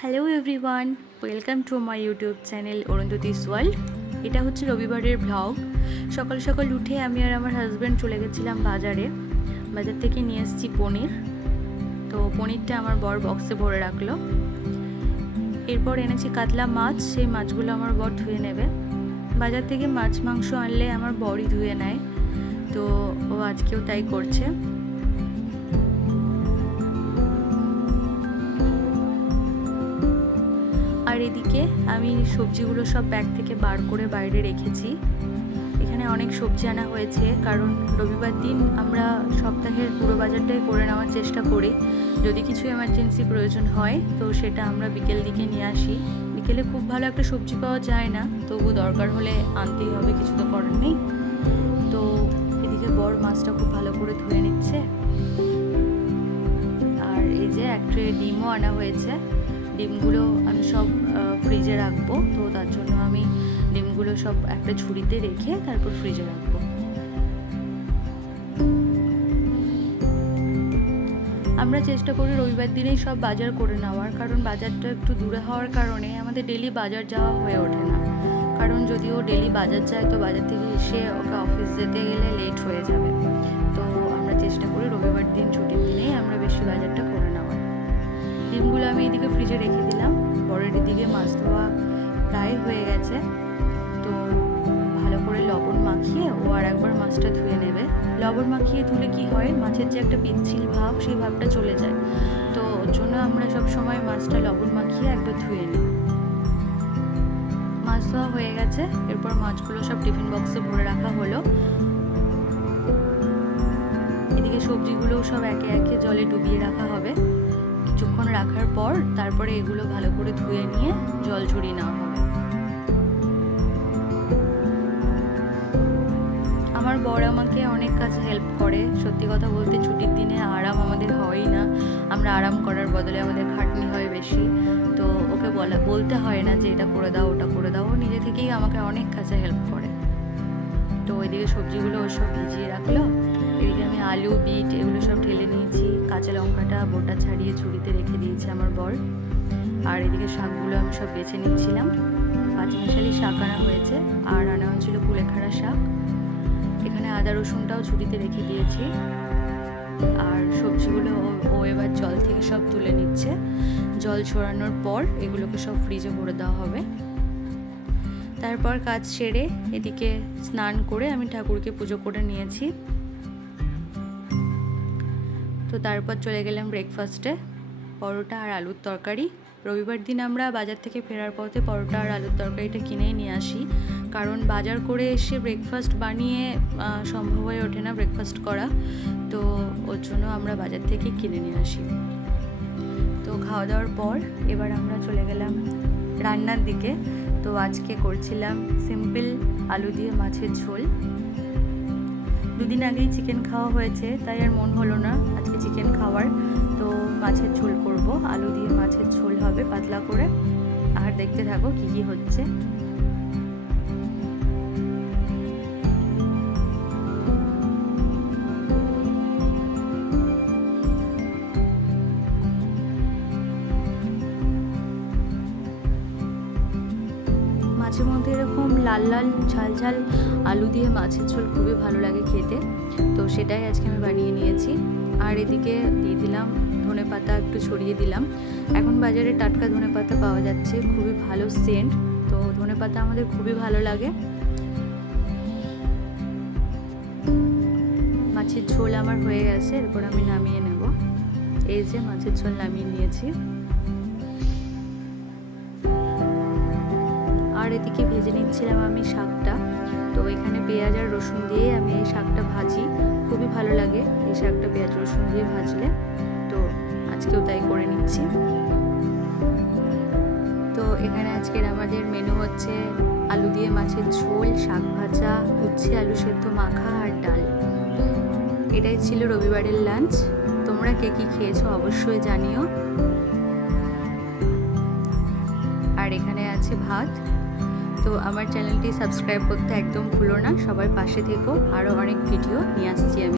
Hello everyone welcome to my YouTube channel Arundhati's world এটা হচ্ছে রবিবারের ব্লগ সকাল সকাল উঠে আমি আর আমার হাজব্যান্ড চলে গেছিলাম বাজারে। বাজার থেকে নিয়ে এসেছি পনির। তো পনিরটা আমার বর বক্সে ভরে রাখল। এরপর এনেছি কাতলা মাছ, সেই মাছগুলো আমার বর ধুয়ে নেবে। বাজার থেকে মাছ মাংস আনলে আমার বরই ধুয়ে নেয়। তো ও আজকেও তাই করছে। এদিকে আমি সবজিগুলো সব ব্যাগ থেকে বার করে বাইরে রেখেছি। এখানে অনেক সবজি আনা হয়েছে, কারণ রবিবার দিন আমরা সপ্তাহের পুরো বাজারটাই করে নেওয়ার চেষ্টা করি। যদি কিছু এমার্জেন্সি প্রয়োজন হয়, তো সেটা আমরা বিকেল দিকে নিয়ে আসি। বিকেলে খুব ভালো একটা সবজি পাওয়া যায় না, তবু দরকার হলে আনতেই হবে, কিছু তো করার নেই। তো এদিকে বড় মাছটা খুব ভালো করে ধুয়ে নিচ্ছে। আর এই যে এক ট্রে ডিমও আনা হয়েছে। ডিমগুলো আমি সব ফ্রিজে রাখব। তো তার জন্য আমি ডিমগুলো সব একটা ঝুড়িতে রেখে তারপর ফ্রিজে রাখব। আমরা চেষ্টা করি রবিবার দিনেই সব বাজার করে নেওয়ার, কারণ বাজারটা একটু দূরে হওয়ার কারণে আমাদের ডেলি বাজার যাওয়া হয়ে ওঠে না। কারণ যদি ও ডেলি বাজার যায়, তো বাজার থেকে এসে ওকে অফিস যেতে গেলে লেট হয়ে যাবে। তো আমরা চেষ্টা করি রবিবার দিন ছুটির দিনেই আমরা বেশি বাজারটা ডিমগুলো আমি এদিকে ফ্রিজে রেখে দিলাম। বরের দিকে মাছ ধোয়া প্রায় হয়ে গেছে। তো ভালো করে লবণ মাখিয়ে ও আর একবার মাছটা ধুয়ে নেবে। লবণ মাখিয়ে ধুলে কি হয়? মাছের যে একটা পিচ্ছিল ভাব, সেই ভাবটা চলে যায়। তো ওর জন্য আমরা সব সময় মাছটা লবণ মাখিয়ে একবার ধুয়ে নিই। মাছ ধোয়া হয়ে গেছে। এরপর মাছগুলো সব টিফিন বক্সে ভরে রাখা হলো। এদিকে সবজিগুলোও সব একে একে জলে ডুবিয়ে রাখা হবে। কিছুক্ষণ রাখার পর তারপরে এগুলো ভালো করে ধুয়ে নিয়ে জল ঝরিয়ে নেওয়া হবে। আমার বর আমাকে অনেক কাজে হেল্প করে। সত্যি কথা বলতে ছুটির দিনে আরাম আমাদের হয়ই না। আমরা আরাম করার বদলে আমাদের খাটনি হয় বেশি। তো ওকে বলা, বলতে হয় না যে এটা করে দাও, ওটা করে দাও। ও নিজে থেকেই আমাকে অনেক কাজে হেল্প করে। তো ওইদিকে সবজিগুলো ও সব ভিজিয়ে রাখল। এদিকে আমি আলু, বিট এগুলো সব ঢেলে নিয়েছি। কাঁচা লঙ্কাটা বোটা ছাড়িয়ে ঝুড়িতে রেখে দিয়েছে আমার বর। আর এদিকে শাকগুলো আমি সব বেছে নিচ্ছিলাম। পাঁচমিশালি শাক আনা হয়েছে, আর আনা হয়েছিল কুলেখাড়া শাক। এখানে আদা রসুনটাও ঝুড়িতে রেখে দিয়েছি। আর সবজিগুলো ও এবার জল থেকে সব তুলে নিচ্ছে। জল ছড়ানোর পর এগুলোকে সব ফ্রিজে ভরে দেওয়া হবে। তারপর কাজ সেরে এদিকে স্নান করে আমি ঠাকুরকে পুজো করে নিয়েছি। তো তারপর চলে গেলাম ব্রেকফাস্টে পরোটা আর আলুর তরকারি। রবিবার দিন আমরা বাজার থেকে ফেরার পথে পরোটা আর আলুর তরকারিটা কিনেই নিয়ে আসি। কারণ বাজার করে এসে ব্রেকফাস্ট বানিয়ে সম্ভব হয়ে ওঠে না ব্রেকফাস্ট করা। তো ওর জন্য আমরা বাজার থেকে কিনে নিয়ে আসি। তো খাওয়া দাওয়ার পর এবার আমরা চলে গেলাম রান্নার দিকে। তো আজকে করছিলাম সিম্পল আলু দিয়ে মাছের ঝোল। দুদিন আগেই চিকেন খাওয়া হয়েছে, তাই আর মন হলো না আজকে চিকেন খাওয়ার। তো মাছের ঝোল করব, আলু দিয়ে মাছের ঝোল হবে পাতলা করে। আর দেখতে থাকো কী কী হচ্ছে। মাঝে মধ্যে এরকম লাল লাল, ঝাল ঝাল আলু দিয়ে মাছের ঝোল খুবই ভালো লাগে খেতে। তো সেটাই আজকে আমি বানিয়ে নিয়েছি। আর এদিকে দিয়ে দিলাম ধনে পাতা, একটু ছড়িয়ে দিলাম। এখন বাজারে টাটকা ধনে পাতা পাওয়া যাচ্ছে, খুবই ভালো সেন্ট তো ধনে পাতা আমাদের খুবই ভালো লাগে। মাছের ঝোল আমার হয়ে গেছে, এরপর আমি নামিয়ে নেব। এই যে মাছের ঝোল নামিয়ে নিয়েছি। আর এদিকে ভেজে নিচ্ছিলাম আমি শাকটা। তো এখানে পেঁয়াজ আর রসুন দিয়ে আমি এই শাকটা ভাজি। খুবই ভালো লাগে এই শাকটা পেঁয়াজ রসুন দিয়ে ভাজলে। তো আজকেও তাই করে নিচ্ছি। তো এখানে আজকের আমাদের মেনু হচ্ছে আলু দিয়ে মাছের ঝোল, শাক ভাজা, উচ্ছে, আলু সেদ্ধ, মাখা আর ডাল। এটাই ছিল রবিবারের লাঞ্চ তোমরা কে কী খেয়েছো অবশ্যই জানিও। আর এখানে আছে ভাত। তো আমার চ্যানেলটি সাবস্ক্রাইব করতে একদম ভুলো না। সবার পাশে থেকো। আরও অনেক ভিডিও নিয়ে আসছি আমি।